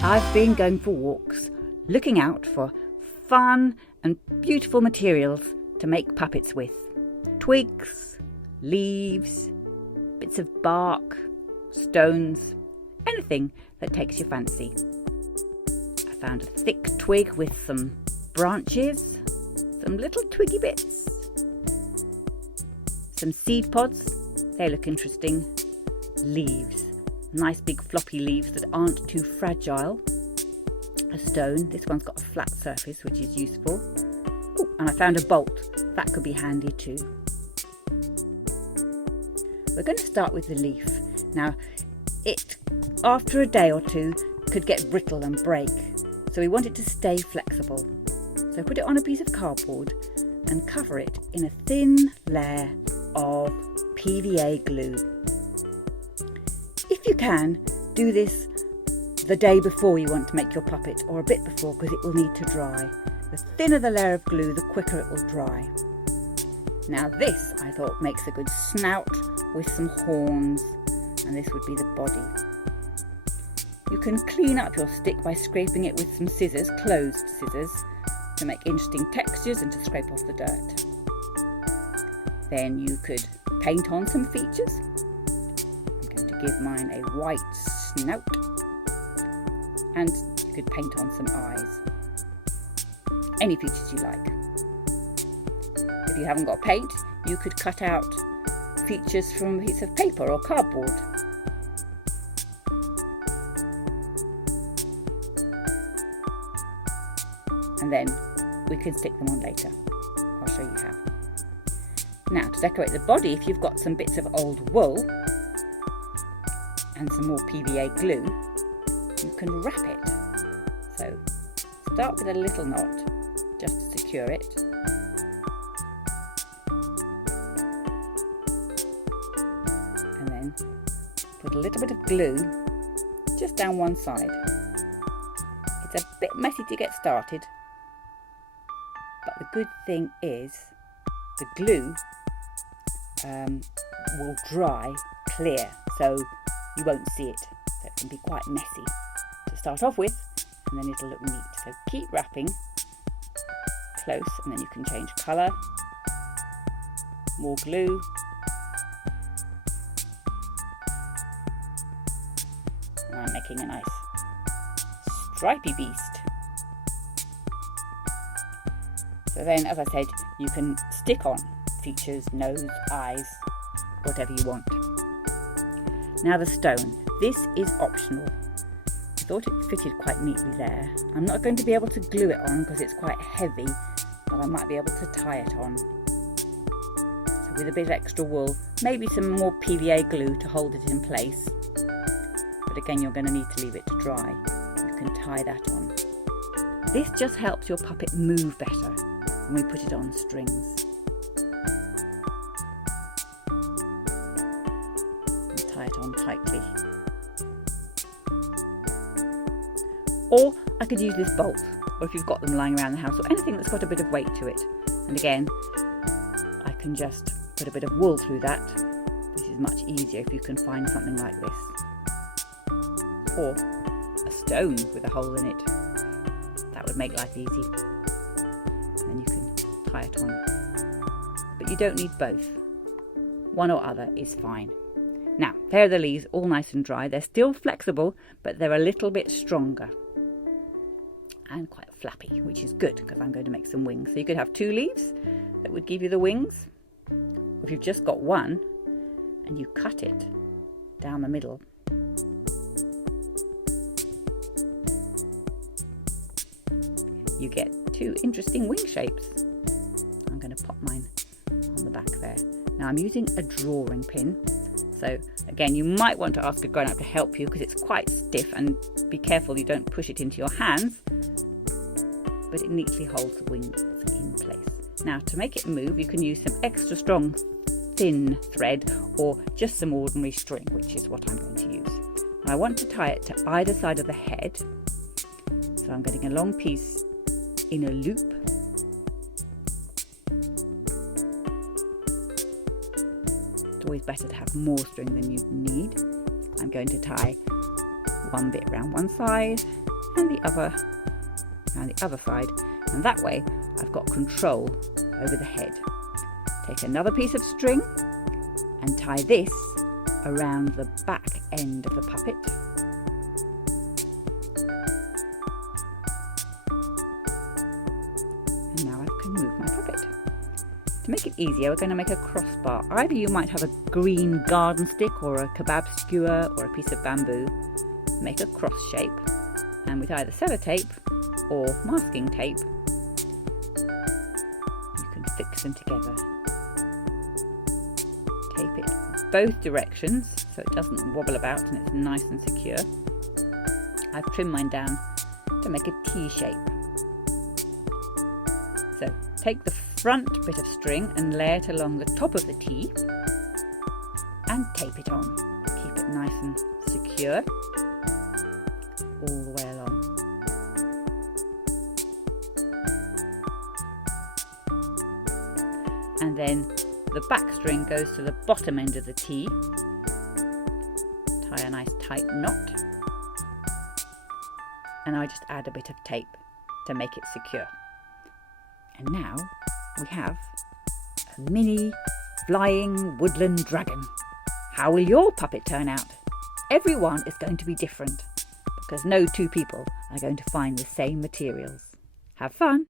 I've been going for walks, looking out for fun and beautiful materials to make puppets with. Twigs, leaves, bits of bark, stones, anything that takes your fancy. I found a thick twig with some branches, some little twiggy bits, some seed pods, they look interesting, leaves, nice big floppy leaves that aren't too fragile, a stone, this one's got a flat surface which is useful. Oh, and I found a bolt, that could be handy too. We're going to start with the leaf. Now it, after a day or two, could get brittle and break, so we want it to stay flexible. So put it on a piece of cardboard and cover it in a thin layer of PVA glue. If you can, do this the day before you want to make your puppet, or a bit before, because it will need to dry. The thinner the layer of glue, the quicker it will dry. Now this, I thought, makes a good snout with some horns, and this would be the body. You can clean up your stick by scraping it with some scissors, closed scissors, to make interesting textures and to scrape off the dirt. Then you could paint on some features. I'm going to give mine a white snout, and you could paint on some eyes. Any features you like. If you haven't got paint, you could cut out features from a piece of paper or cardboard. And then we can stick them on later. I'll show you how. Now, to decorate the body, if you've got some bits of old wool and some more PVA glue, you can wrap it. So start with a little knot just to secure it. And then put a little bit of glue just down one side. It's a bit messy to get started, but the good thing is the glue will dry clear, so you won't see it. So it can be quite messy to start off with, and then it'll look neat. So keep wrapping close, and then you can change colour, more glue, and I'm making a nice stripy beast. So then, as I said, you can stick on features, nose, eyes, whatever you want. Now the stone. This is optional. I thought it fitted quite neatly there. I'm not going to be able to glue it on because it's quite heavy, but I might be able to tie it on. So with a bit of extra wool, maybe some more PVA glue to hold it in place. But again, you're going to need to leave it to dry. You can tie that on. This just helps your puppet move better when we put it on strings. And tie it on tightly. Or I could use this bolt, or if you've got them lying around the house, or anything that's got a bit of weight to it. And again, I can just put a bit of wool through that. This is much easier if you can find something like this. Or a stone with a hole in it. That would make life easy. And then you can tie it on. But you don't need both. One or other is fine. Now, there are the leaves, all nice and dry. They're still flexible, but they're a little bit stronger. And quite flappy, which is good because I'm going to make some wings. So you could have 2 leaves that would give you the wings. Or if you've just got one and you cut it down the middle, you get 2 interesting wing shapes. I'm going to pop mine on the back there. Now I'm using a drawing pin. So again, you might want to ask a grown-up to help you because it's quite stiff, and be careful you don't push it into your hands, but it neatly holds the wings in place. Now to make it move, you can use some extra strong thin thread or just some ordinary string, which is what I'm going to use. Now I want to tie it to either side of the head, so I'm getting a long piece in a loop. It's always better to have more string than you need. I'm going to tie one bit around one side and the other around the other side, and that way I've got control over the head. Take another piece of string and tie this around the back end of the puppet. And now I can move my puppet. To make it easier, we're going to make a crossbar. Either you might have a green garden stick or a kebab skewer or a piece of bamboo. Make a cross shape, and with either sellotape or masking tape, you can fix them together. Tape it both directions so it doesn't wobble about and it's nice and secure. I've trimmed mine down to make a T shape. So take the front bit of string and lay it along the top of the T and tape it on. Keep it nice and secure all the way along. And then the back string goes to the bottom end of the T. Tie a nice tight knot, and I just add a bit of tape to make it secure. And now we have a mini flying woodland dragon. How will your puppet turn out? Everyone is going to be different because no two people are going to find the same materials. Have fun!